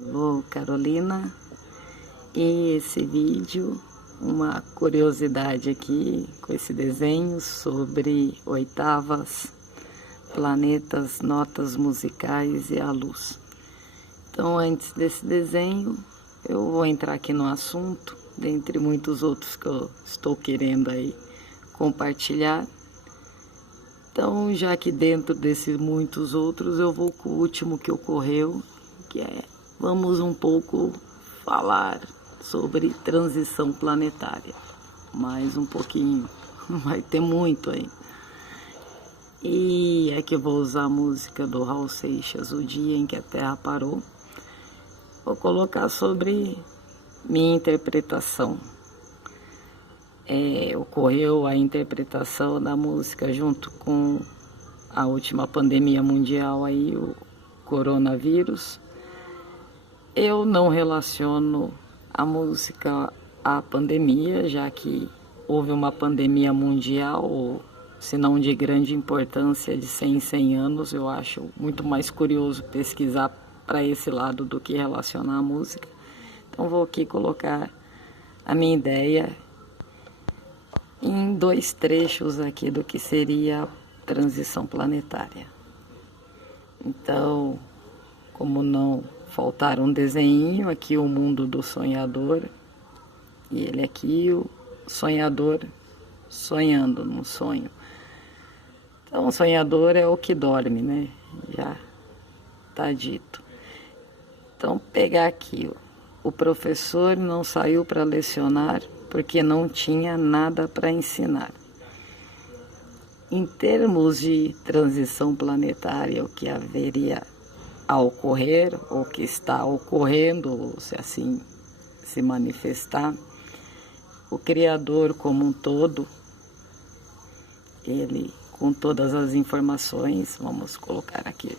Alô, Carolina. E esse vídeo, uma curiosidade aqui com esse desenho sobre oitavas, planetas, notas musicais e a luz. Então, antes desse desenho, eu vou entrar aqui no assunto, dentre muitos outros que eu estou querendo aí compartilhar. Então, já que dentro desses muitos outros, eu vou com o último que ocorreu, que é, vamos um pouco falar sobre transição planetária. Mais um pouquinho, vai ter muito aí. E aqui eu vou usar a música do Raul Seixas, O Dia em que a Terra Parou. Vou colocar sobre minha interpretação. Ocorreu a interpretação da música junto com a última pandemia mundial aí, o coronavírus. Eu não relaciono a música à pandemia, já que houve uma pandemia mundial, ou se não de grande importância, de 100 em 100 anos. Eu acho muito mais curioso pesquisar para esse lado do que relacionar a música. Então vou aqui colocar a minha ideia em dois trechos aqui do que seria a transição planetária. Então, como não faltar um desenho, aqui o mundo do sonhador, e ele aqui, o sonhador, sonhando no sonho. Então, o sonhador é o que dorme, né? Já está dito. Então, pegar aqui, o professor não saiu para lecionar porque não tinha nada para ensinar. Em termos de transição planetária, o que haveria a ocorrer, ou que está ocorrendo, ou se assim se manifestar, o Criador como um todo, ele com todas as informações, vamos colocar aqui,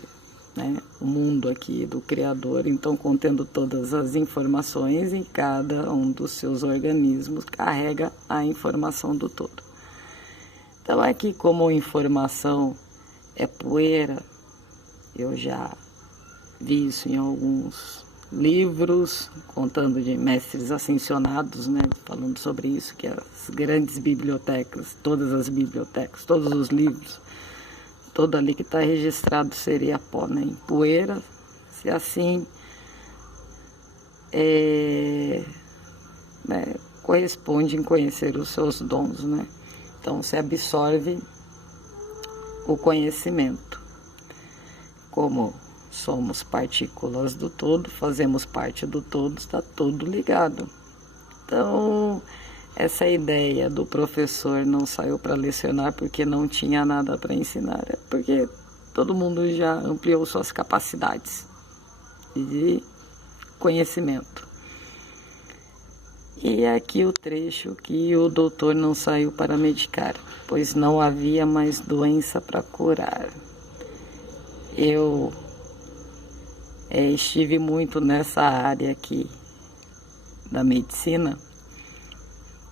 né, o mundo aqui do Criador, então contendo todas as informações, em cada um dos seus organismos carrega a informação do todo. Então aqui, como informação é poeira, eu já vi isso em alguns livros, contando de mestres ascensionados, né, falando sobre isso, que as grandes bibliotecas, todas as bibliotecas, todos os livros, todo ali que está registrado seria pó, né, em poeira, se assim corresponde em conhecer os seus dons, né? Então se absorve o conhecimento. Como somos partículas do todo, fazemos parte do todo, está tudo ligado. Então, essa ideia do professor não saiu para lecionar porque não tinha nada para ensinar, é porque todo mundo já ampliou suas capacidades de conhecimento. E aqui o trecho que o doutor não saiu para medicar, pois não havia mais doença para curar. Eu estive muito nessa área aqui da medicina,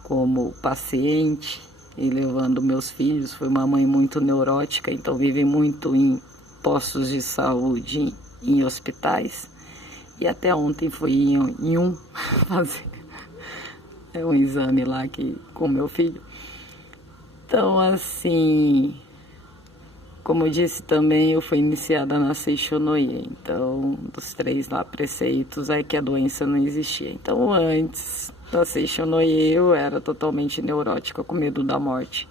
como paciente e levando meus filhos. Fui uma mãe muito neurótica, então vivi muito em postos de saúde, em hospitais. E até ontem fui em um fazer um exame lá com meu filho. Então, assim, como eu disse também, eu fui iniciada na Seixonoye. Então, dos 3 lá preceitos, é que a doença não existia. Então, antes da Seixonoye, eu era totalmente neurótica, com medo da morte.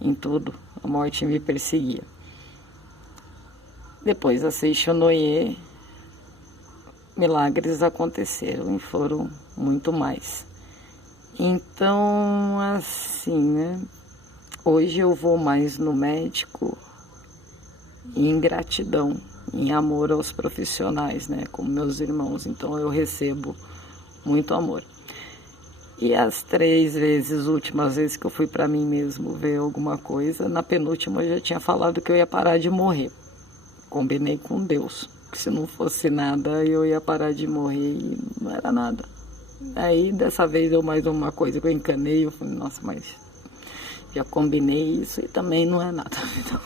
Em tudo, a morte me perseguia. Depois da Seixonoye, milagres aconteceram e foram muito mais. Então, assim, né? Hoje eu vou mais no médico em gratidão, em amor aos profissionais, né? Como meus irmãos. Então eu recebo muito amor. E as 3 últimas vezes que eu fui para mim mesmo ver alguma coisa, na penúltima eu já tinha falado que eu ia parar de morrer. Combinei com Deus, que se não fosse nada eu ia parar de morrer e não era nada. Aí dessa vez eu mais uma coisa que eu encanei, eu falei, nossa, mas já combinei isso e também não é nada. Então,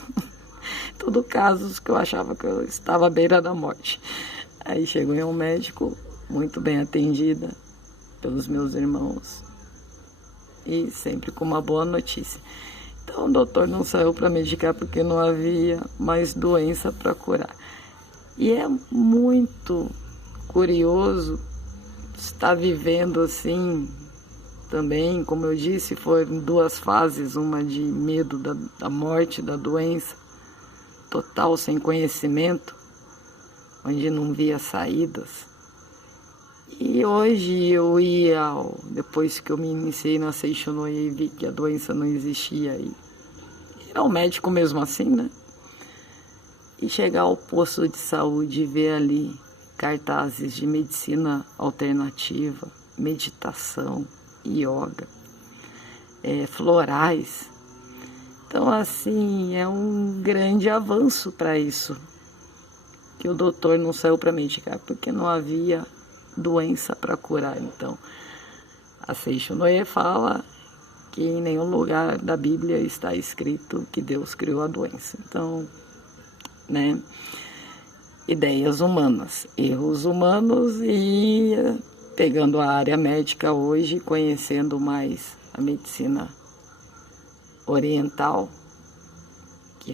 tudo casos que eu achava que eu estava à beira da morte. Aí chegou em um médico, muito bem atendida pelos meus irmãos, e sempre com uma boa notícia. Então o doutor não saiu para medicar porque não havia mais doença para curar. E é muito curioso estar vivendo assim também, como eu disse, foram duas fases, uma de medo da morte, da doença, total sem conhecimento, onde não via saídas. E hoje eu ia, depois que eu me iniciei na Seixonoye e vi que a doença não existia, e ir ao médico mesmo assim, né? E chegar ao posto de saúde e ver ali cartazes de medicina alternativa, meditação, yoga, florais. Então, assim, é um grande avanço para isso, que o doutor não saiu para medicar, porque não havia doença para curar. Então, a Seixonoye fala que em nenhum lugar da Bíblia está escrito que Deus criou a doença. Então, né, ideias humanas, erros humanos, e pegando a área médica hoje, conhecendo mais a medicina oriental,